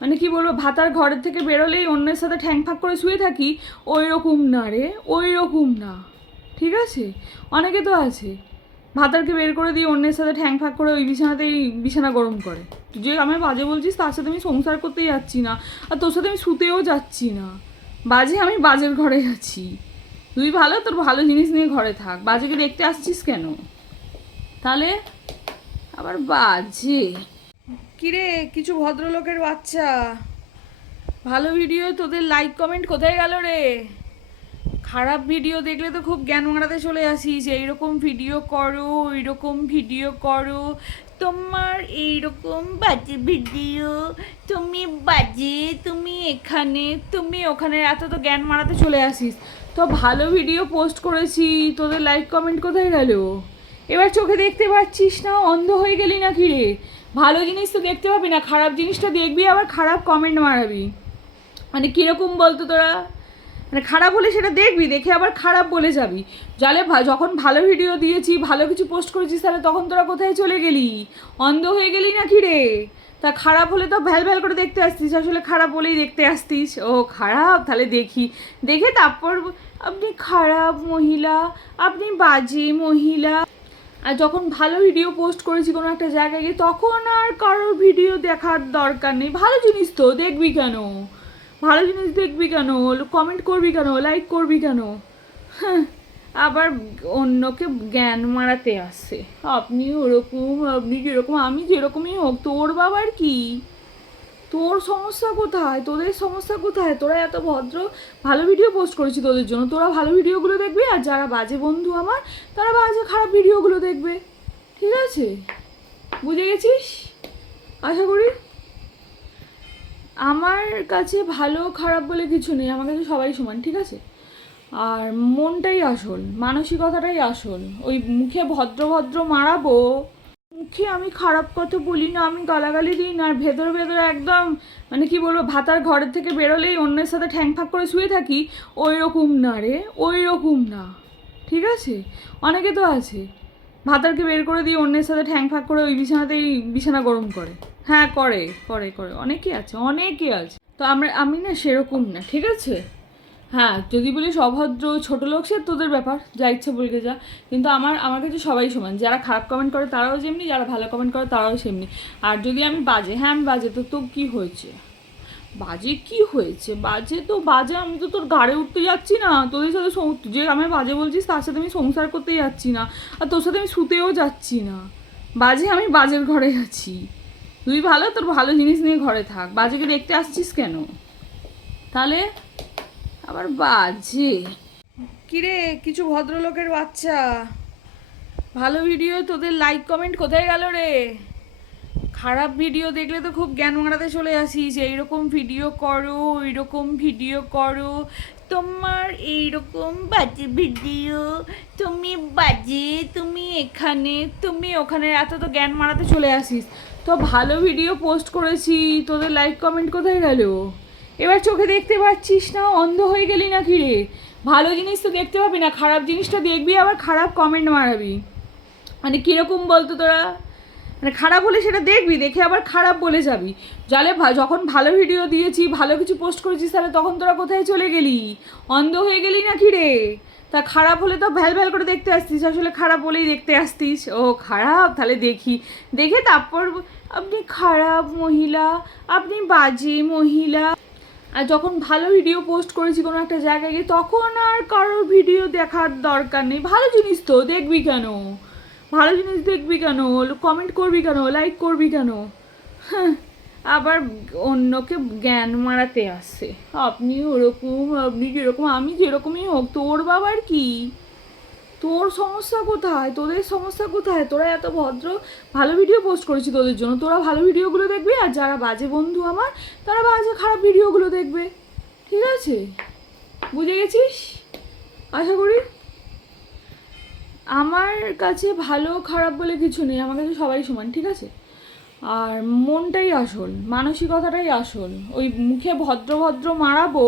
মানে কি বলব ভাতার ঘরের থেকে বেরোলেই অন্যের সাথে ঠ্যাং ফাঁক করে শুয়ে থাকি, ওই রকম না রে, ওই রকম না। ঠিক আছে? অনেকে তো আছে। ভাতারকে বের করে দিয়ে অন্যের সাথে ঠ্যাং ফাঁক করে ওই বিছানাতেই বিছানা গরম করে। যে আমি বাজে বলছিস, তার সাথে আমি সংসার করতেই যাচ্ছি না, আর তোর সাথে আমি শুতেও যাচ্ছি না। বাজে আমি বাজের ঘরে আছি। তুই ভালো, তোর ভালো জিনিস নিয়ে ঘরে থাক। বাজেকে দেখতে আসছিস কেন? তাহলে আবার বাজে। কিরে, কিছু ভদ্রলোকের বাচ্চা। ভালো ভিডিও, তোদের লাইক কমেন্ট কোথায় গেল রে? খারাপ ভিডিও দেখলে তো খুব জ্ঞান মারাতে চলে আসিস। এইরকম ভিডিও করো এইরকম ভিডিও করো। তোমার এইরকম বাজে ভিডিও তুমি বাজে, তুমি এখানে, তুমি ওখানে এত তো জ্ঞান মারাতে চলে আসিস। তো ভালো ভিডিও পোস্ট করেছি, তোদের লাইক কমেন্ট কোথায় গেল? এবার চোখে দেখতে পাচ্ছিস না, অন্ধ হয়ে গেলি না কি রে? ভালো জিনিস তো দেখতে পাবি না, খারাপ জিনিসটা দেখবি, আবার খারাপ কমেন্ট মারাবি। মানে কীরকম বলতো তোরা? মানে খারাপ হলে সেটা দেখবি, দেখে আবার খারাপ বলে যাবি। জলে যখন ভালো ভিডিও দিয়েছি, ভালো কিছু পোস্ট করেছিস, তাহলে তখন তোরা কোথায় চলে গেলি? অন্ধ হয়ে গেলি না কি রে? তা খারাপ হলে তো ভ্যাল ভ্যাল করে দেখতে আসতিস, আসলে খারাপ বলেই দেখতে আসতিস। ও খারাপ, তাহলে দেখি। দেখে তারপর আপনি খারাপ মহিলা, আপনি বাজে মহিলা আর যখন ভালো ভিডিও পোস্ট করেছি কোনো একটা জায়গায় গিয়ে, তখন আর কারোর ভিডিও দেখার দরকার নেই। ভালো জিনিস তো, দেখবি কেন? ভালো জিনিস দেখবি কেন? কমেন্ট করবি কেন? লাইক করবি কেন? হ্যাঁ আবার অন্যকে জ্ঞান মারাতে আসে। আপনি ওরকম, আপনি যেরকম, আমি যেরকমই হোক, তোর বাবার কি? তোর সমস্যা কোথায়? তোদের সমস্যা কোথায়? তোরা এত ভদ্র, ভালো ভিডিও পোস্ট করেছি তোদের জন্য। তোরা ভালো ভিডিওগুলো দেখবি আর যারা বাজে বন্ধু আমার, তারা বাজে খারাপ ভিডিওগুলো দেখবে। ঠিক আছে? বুঝে গেছিস? আশা করি। আমার কাছে ভালো খারাপ বলে কিছু নেই। আমার কাছে সবাই সমান, ঠিক আছে? আর মনটাই আসল, মানসিকতাটাই আসল। ওই মুখে ভদ্র ভদ্র মারাবো মুখে আমি খারাপ কথা বলি না, আমি গালাগালি দিই না, আর ভেতরে ভেতরে একদম মানে কি বলব, ভাতার ঘরের থেকে বেরোলেই অন্যের সাথে ঠ্যাং ফাঁক করে শুয়ে থাকি ওই রকম না রে ওই রকম না। ঠিক আছে? অনেকে তো আছে। ভাতারকে বের করে দিয়ে অন্যের সাথে ঠ্যাং ফাঁক করে ওই বিছানাতেই বিছানা গরম করে। হ্যাঁ করে করে করে। অনেকে আছে অনেকে আছে। তো আমরা, আমি না সেরকম না, ঠিক আছে? হ্যাঁ যদি বলিস অভদ্র ছোট লোক, সে তোদের ব্যাপার, যা ইচ্ছে বলতে যা। কিন্তু আমার আমার কাছে সবাই সমান, যারা খারাপ কমেন্ট করে তারাও যেমনি, যারা ভালো কমেন্ট করে তারাও সেমনি। আর যদি আমি বাজে হ্যাঁ আমি বাজে, তো তো কী হয়েছে? বাজে কি হয়েছে? বাজে তো, বাজে আমি তো তোর গাড়ে উঠতে যাচ্ছি না। তোদের সাথে যে আমি বাজে বলছিস, তার সাথে আমি সংসার করতে যাচ্ছি না। আর তোর সাথে আমি শুতেও যাচ্ছি না। বাজে আমি বাজের ঘরে আছি। তুই ভালো, তোর ভালো জিনিস নিয়ে ঘরে থাক। বাজেকে দেখতে আসছিস কেন? তাহলে আবার বাজে। কিরে, কিছু ভদ্রলোকের বাচ্চা। ভালো ভিডিও, তোদের লাইক কমেন্ট কোথায় গেল রে? খারাপ ভিডিও দেখলে তো খুব জ্ঞান মারাতে চলে আসিস। এইরকম ভিডিও করো এইরকম ভিডিও করো। তোমার এইরকম বাজে ভিডিও তুমি বাজে, তুমি এখানে, তুমি ওখানে এত তো জ্ঞান মারাতে চলে আসিস। তো ভালো ভিডিও পোস্ট করেছি, তোদের লাইক কমেন্ট কোথায় গেল? এবার চোখে দেখতে পাচ্ছিস না, অন্ধ হয়ে গেলি না কি রে? ভালো জিনিস তো দেখতে পাবি না, খারাপ জিনিসটা দেখবি, আবার খারাপ কমেন্ট মারাবি। মানে কীরকম বলতো তোরা? মানে খারাপ হলে সেটা দেখবি, দেখে আবার খারাপ বলে যাবি। জালে যখন ভালো ভিডিও দিয়েছি, ভালো কিছু পোস্ট করেছিস, তাহলে তখন তোরা কোথায় চলে গেলি? অন্ধ হয়ে গেলি না কি রে? তা খারাপ হলে তো ভ্যাল ভ্যাল করে দেখতে আসতিস, আসলে খারাপ বলেই দেখতে আসতিস। ও খারাপ, তাহলে দেখি। দেখে তারপর আপনি খারাপ মহিলা, আপনি বাজে মহিলা। আর যখন ভালো ভিডিও পোস্ট করেছি কোনো একটা জায়গায় গিয়ে, তখন আর কারোর ভিডিও দেখার দরকার নেই। ভালো জিনিস তো, দেখবি কেন? ভালো জিনিস দেখবি কেন? কমেন্ট করবি কেন? লাইক করবি কেন? হ্যাঁ আবার অন্যকে জ্ঞান মারাতে আসে। আপনি ওরকম, আপনি যেরকম, আমি যেরকমই হোক, তোর বাবার কি? তোর সমস্যা কোথায়? তোদের সমস্যা কোথায়? তোরা এত ভদ্র, ভালো ভিডিও পোস্ট করেছি তোদের জন্য। তোরা ভালো ভিডিওগুলো দেখবি, আর যারা বাজে বন্ধু আমার, তারা বাজে খারাপ ভিডিওগুলো দেখবে। ঠিক আছে? বুঝে গেছিস? আশা করি। আমার কাছে ভালো, খারাপ বলে কিছু নেই। আমার কাছে সবাই সমান, ঠিক আছে? আর মনটাই আসল, মানসিকতাটাই আসল। ওই মুখে ভদ্র ভদ্র মারাবো